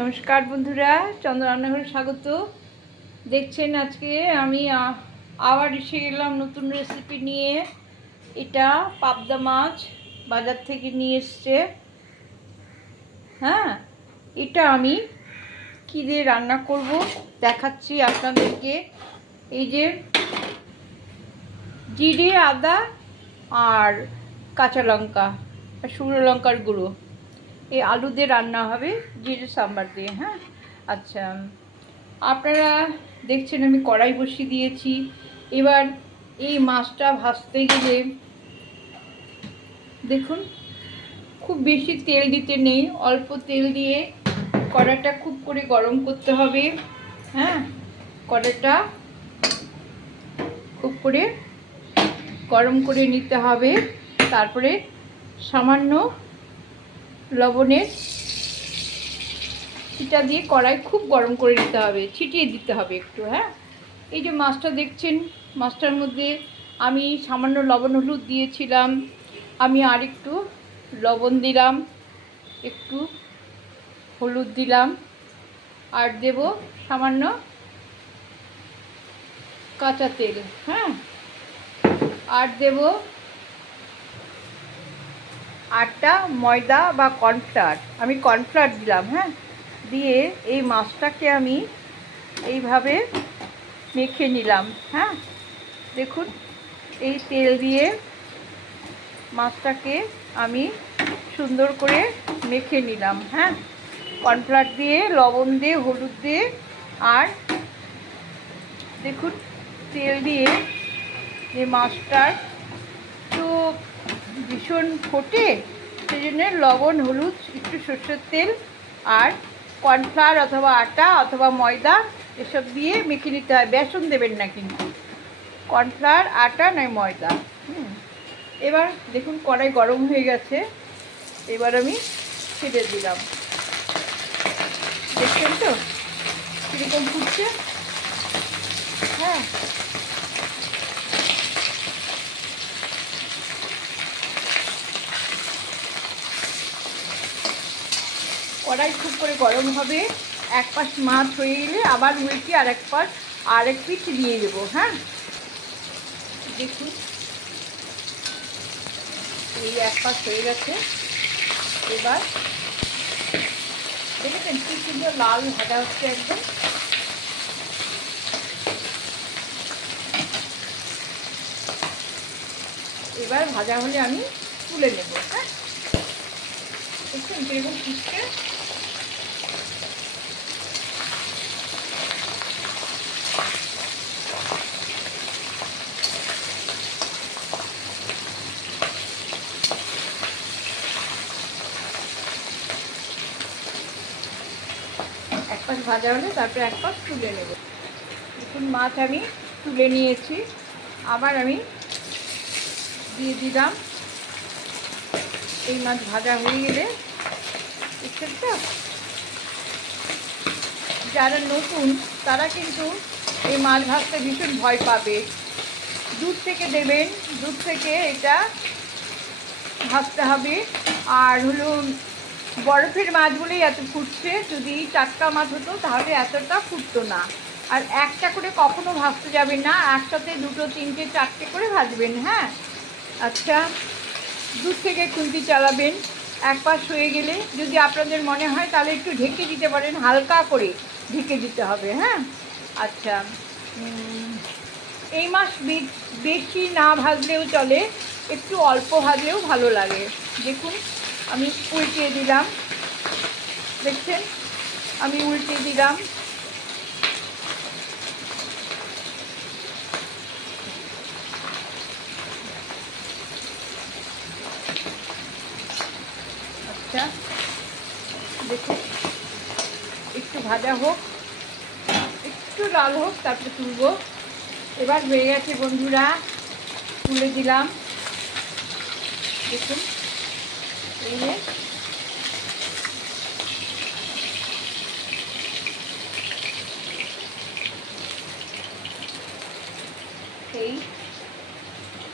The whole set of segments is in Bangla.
নমস্কার বন্ধুরা চন্দ্র রান্নাঘরে স্বাগত। দেখছেন আজকে আমি আবার এসে গেলাম নতুন রেসিপি নিয়ে। এটা পাবদা মাছ বাজার থেকে নিয়ে এসছে। হ্যাঁ এটা আমি কী দিয়ে রান্না করব দেখাচ্ছি আপনাদেরকে। এই যে জিরে, আদা আর কাঁচা লঙ্কা আর শুকনো লঙ্কার গুঁড়ো। এই আলু দিয়ে রান্না হবে জিরে সাম্বার দিয়ে হ্যাঁ? আচ্ছা আপনারা দেখছেন আমি কড়াই বসিয়ে দিয়েছি। এবার এই মাছটা ভাজতে গেলে দেখুন, খুব বেশি তেল দিতে নেই, অল্প তেল দিয়ে কড়াটা খুব করে গরম করতে হবে হ্যাঁ? কড়াটা খুব করে গরম করে নিতে হবে, তারপরে সামান্য লবণের ছিটা দিয়ে কড়াই খুব গরম করে নিতে হবে, ছিটিয়ে দিতে হবে একটু হ্যাঁ? এই যে মাছটা দেখছেন, মাছটার মধ্যে আমি সামান্য লবণ হলুদ দিয়েছিলাম, আমি আর একটু লবণ দিলাম, একটু হলুদ দিলাম, আর দেব সামান্য কাঁচা তেল হ্যাঁ? আর দেব আটা ময়দা বা কর্নফ্লাওয়ার আমি কর্নফ্লাওয়ার দিলাম হ্যাঁ? দিয়ে এই মাছটাকে আমি এইভাবে মেখে নিলাম হ্যাঁ? দেখুন, এই তেল দিয়ে মাছটাকে আমি সুন্দর করে মেখে নিলাম হ্যাঁ? কর্নফ্লাওয়ার দিয়ে, লবণ দিয়ে, হলুদ দিয়ে, আর দেখুন, তেল দিয়ে যে মাছটার ভীষণ ফোটে সেই জন্য লবণ, হলুদ, একটু সর্ষের তেল আর কর্নফ্লাওয়ার অথবা আটা অথবা ময়দা এসব দিয়ে মেখে নিতে হয়। বেসন দেবেন না কিন্তু। কর্নফ্লাওয়ার, আটা নয় ময়দা। হুম। এবার দেখুন কড়াই গরম হয়ে গেছে। এবার আমি ছেড়ে দিলাম। দেখছেন তো? কীরকম ফুটছে? হ্যাঁ। কড়াই খুব করে গরম হবে। এক পাশ মাছ হয়ে গেলে আবার উল্টে আর এক পাশ আর এক পিঠ দিয়ে দেবো হ্যাঁ? দেখুন। এই এক পাশ হয়ে গেছে। এবার দেখেছেন কি সুন্দর লাল ভাজা হচ্ছে একদম। এবার ভাজা হলে আমি তুলে নেব হ্যাঁ? দেখুন কীরকম ফুটছে। ভাজা হলে তারপরে এক পাশ তুলে নেব। দেখুন মাছ আমি তুলে নিয়েছি। আবার আমি দিয়ে দিলাম। এই মাছ ভাজা হয়ে গেলে তো যারা নতুন, তারা কিন্তু এই মাছ ভাজতে ভীষণ ভয় পাবে। দুধ থেকে দেবেন, দুধ থেকে এটা ভাজতে হবে। আর হলো বরফের মাছগুলোই এত ফুটছে। যদি টাটকা মাছ হতো, তাহলে এতটা ফুটতো না। আর একটা করে কখনো ভাজতে যাবেন না। একসাথে দুটো, তিনটে, চারটে করে ভাজবেন হ্যাঁ? আচ্ছা দুধ থেকে খুন্তি চালাবেন। এক পাশ হয়ে গেলে যদি আপনাদের মনে হয়, তাহলে একটু ঢেকে দিতে পারেন। হালকা করে ঢেকে দিতে হবে হ্যাঁ? আচ্ছা এই বে- বেশি না ভাজলেও চলে। একটু অল্প ভাজলেও ভালো লাগে। দেখুন আমি উল্টিয়ে দিলাম। দেখছেন? আমি উল্টে দিলাম। আচ্ছা দেখুন। একটু ভাজা হোক, একটু লাল হোক, তারপরে তুলবো। এবার হয়ে গেছে বন্ধুরা, তুলে দিলাম। দেখুন। এই যে। এই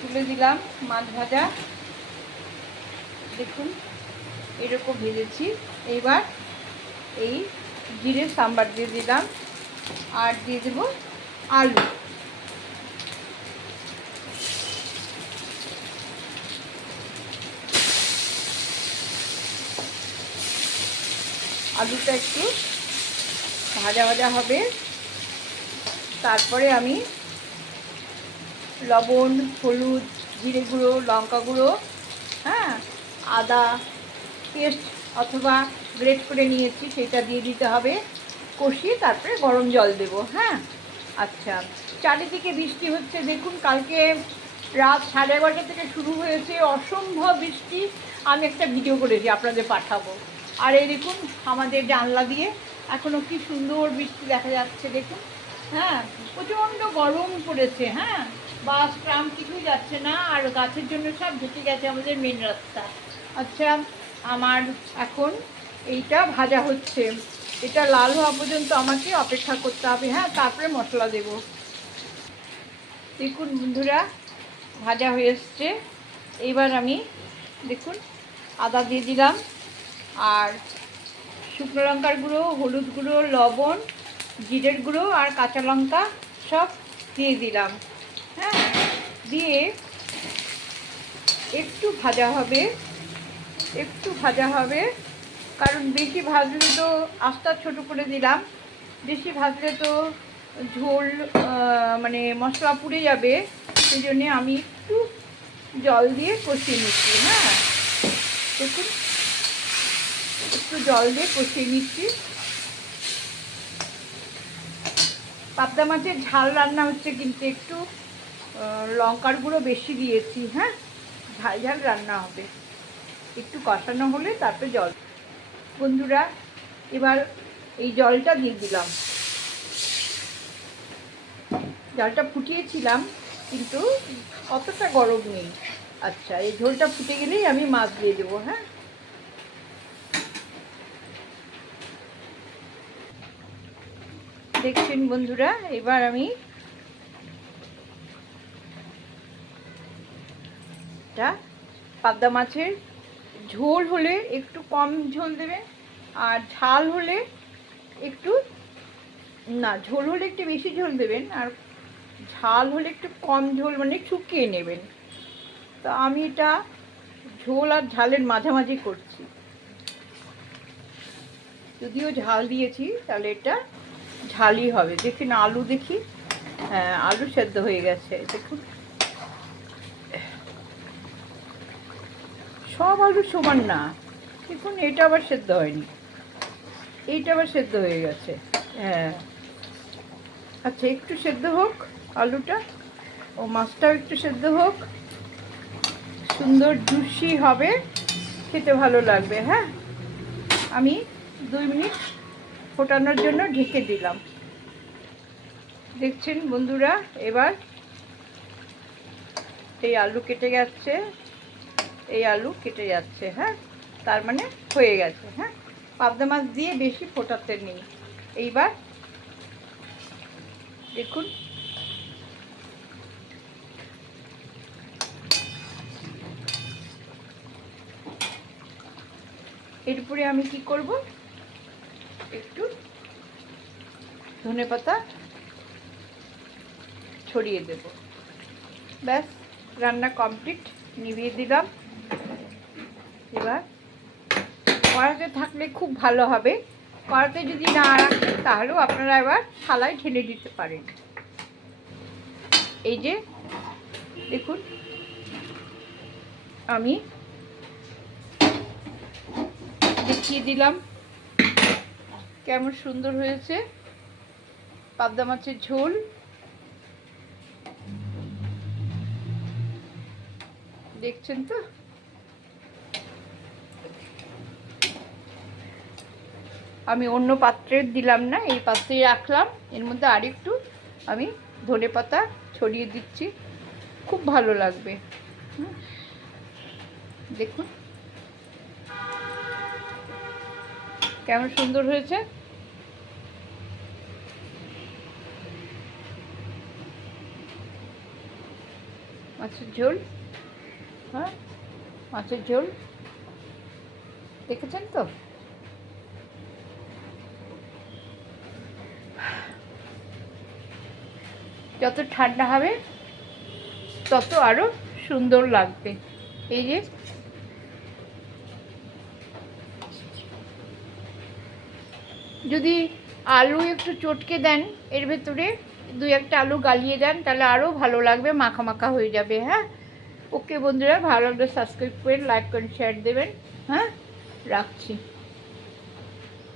তুলে দিলাম মাছ ভাজা। দেখুন, এরকম ভেজেছি। এইবার এই জিরে, সাম্বার দিয়ে দিলাম। আর দিয়ে দেবো আলু। আলুটা একটু ভাজা ভাজা হবে। তারপরে আমি লবণ, হলুদ, জিরে গুঁড়ো, লঙ্কা গুঁড়ো হ্যাঁ আদা পেস্ট অথবা গ্রেট করে নিয়েছি, সেটা দিয়ে দিতে হবে। কষিয়ে তারপরে গরম জল দেব হ্যাঁ। আচ্ছা চারিদিকে বৃষ্টি হচ্ছে, দেখুন কালকে রাত সাড়ে এগারোটা থেকে শুরু হয়েছে, অসম্ভব বৃষ্টি। আমি একটা ভিডিও করেছি, আপনাদের পাঠাবো। আর এই দেখুন, আমাদের জানলা দিয়ে এখনও কি সুন্দর বৃষ্টি দেখা যাচ্ছে, দেখুন। হ্যাঁ প্রচণ্ড গরম পড়েছে হ্যাঁ। বাস, ট্রাম কিছুই যাচ্ছে না, আর গাছের জন্য সব ঢুকে গেছে আমাদের মেন রাস্তা। আচ্ছা আমার এখন এইটা ভাজা হচ্ছে। এটা লাল হওয়া পর্যন্ত আমাকে অপেক্ষা করতে হবে হ্যাঁ তারপরে মশলা দেব। দেখুন বন্ধুরা, ভাজা হয়ে এসছে। এইবার আমি, দেখুন, আদা দিয়ে দিলাম। আর শুকনো লঙ্কার গুঁড়ো, হলুদ গুঁড়ো, লবণ, জিরের গুঁড়ো আর কাঁচা লঙ্কা সব দিয়ে দিলাম। হ্যাঁ দিয়ে একটু ভাজা হবে, একটু ভাজা হবে। কারণ বেশি ভাজলে তো আস্তা ছোট করে দিলাম। বেশি ভাজলে তো ঝোল মানে মশলা পুড়ে যাবে। সেই জন্যে আমি একটু জল দিয়ে কষিয়ে নিচ্ছি হ্যাঁ। দেখুন। একটু জল দিয়ে কষিয়ে নিচ্ছি। পাবদা মাছের ঝাল রান্না হচ্ছে কিন্তু একটু লঙ্কার গুঁড়ো বেশি দিয়েছি হ্যাঁ? ঝাল ঝাল রান্না হবে। একটু কষানো হলে তারপরে জল। বন্ধুরা, এবার এই জলটা দিয়ে দিলাম। জলটা ফুটিয়েছিলাম, কিন্তু অতটা গরম নেই। আচ্ছা এই ঝোলটা ফুটে গেলেই আমি মাছ দিয়ে দেবো হ্যাঁ? দেখছেন বন্ধুরা, এবার আমি এটা পাবদা মাছের ঝোল হলে একটু কম ঝোল দেবেন, আর ঝাল হলে একটু, না, ঝোল হলে একটু বেশি ঝোল দেবেন, আর ঝাল হলে একটু কম ঝোল মানে শুকিয়ে নেবেন। তো আমি এটা ঝোল আর ঝালের মাঝামাঝি করছি। যদিও ঝাল দিয়েছি, তাহলে এটা ঝালই হবে। দেখি না, আলু দেখি। হ্যাঁ আলু সেদ্ধ হয়ে গেছে, দেখুন। সব আলু সমান না। দেখুন, এটা আবার সেদ্ধ হয়নি। এইটা আবার সেদ্ধ হয়ে গেছে। হ্যাঁ। আচ্ছা একটু সেদ্ধ হোক আলুটা। ও মাছটাও একটু সেদ্ধ হোক। সুন্দর, জুসি হবে। খেতে ভালো লাগবে হ্যাঁ? আমি দুই মিনিট ফোটানোর জন্য ঢেকে দিলাম। দেখছেন বন্ধুরা, এবার এই আলু কেটে যাচ্ছে, এই আলু কেটে যাচ্ছে হ্যাঁ? তার মানে হয়ে গেছে হ্যাঁ? পাবদা মাছ দিয়ে বেশি ফোটাতে নেই। এইবার দেখুন। এরপরে আমি কি করব? একটু ধনে পাতা ছড়িয়ে দেব। ব্যাস, রান্না কমপ্লিট, নিভিয়ে দিলাম। এবার কড়াতে থাকলে খুব ভালো হবে। কড়াতে যদি না রাখেন তাহলেও আপনারা এবার থালায় ঢেলে দিতে পারেন। এই যে, দেখুন, আমি দেখিয়ে দিলাম। কেমন সুন্দর হয়েছে? পাবদা মাছের ঝোল। দেখছেন তো? আমি অন্য পাত্রে দিলাম না, এই পাত্রে রাখলাম। এর মধ্যে আরেকটু আমি ধনে পাতা ছড়িয়ে দিচ্ছি। খুব ভালো লাগবে। দেখুন। কেমন সুন্দর হয়েছে? মাছের ঝোল? হ্যাঁ মাছের ঝোল। দেখেছেন তো? যত ঠান্ডা হবে, তত আরও সুন্দর লাগবে। এই যে যদি আলু একটু চটকে দেন, এর ভেতরে দু একটা আলু গালিয়ে দেন, তাহলে আরও ভালো লাগবে, মাখা মাখা হয়ে যাবে হ্যাঁ? ওকে বন্ধুরা, ভালো লাগলে সাবস্ক্রাইব করেন লাইক করেন শেয়ার দেবেন হ্যাঁ? রাখছি।